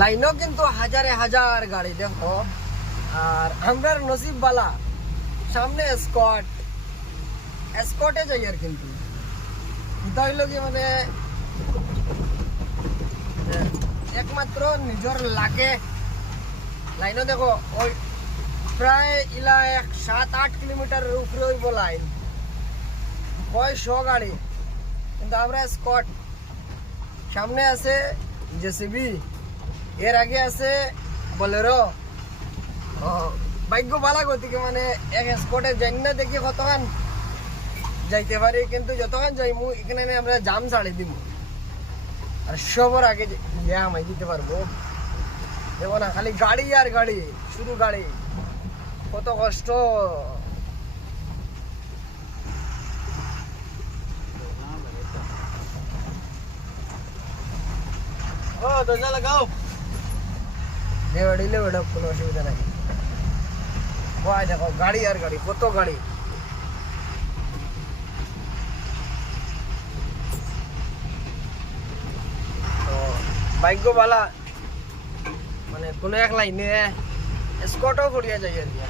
লাইনও কিন্তু হাজারে হাজার গাড়ি দেখো। আর আমরার নসিব বালা সামনে স্কটে যাই। আর কিন্তু এটা হইল কি মানে একমাত্র নিজের লাগে লাইনও দেখো ওই প্রায় ইলা 7-8 কিলোমিটারের উপরে হইব লাইন, 100 গাড়ি। কিন্তু আমরা স্কট, সামনে আছে জেসিবি, এর আগে আছে বোলেরো। ভাগ্য ভালো গতিকে মানে এক স্পটে যাই না দেখি কতক্ষণ যাইতে পারি, কিন্তু যতক্ষণ যাইমু এখানে আমরা জাম ছাড়ি দিব আর সবার আগে আমি দিতে পারবো। দেখো না খালি গাড়ি আর গাড়ি, শুধু গাড়ি, কত কষ্ট। ও দরজা লাগাও। দিলে ওটা কোনো অসুবিধা নাই। দেখো গাড়ি আর গাড়ি, কত গাড়ি। তো ভাগ্য বালা মানে কোনো এক লাইনে স্কটও করিয়া যাই আর কি।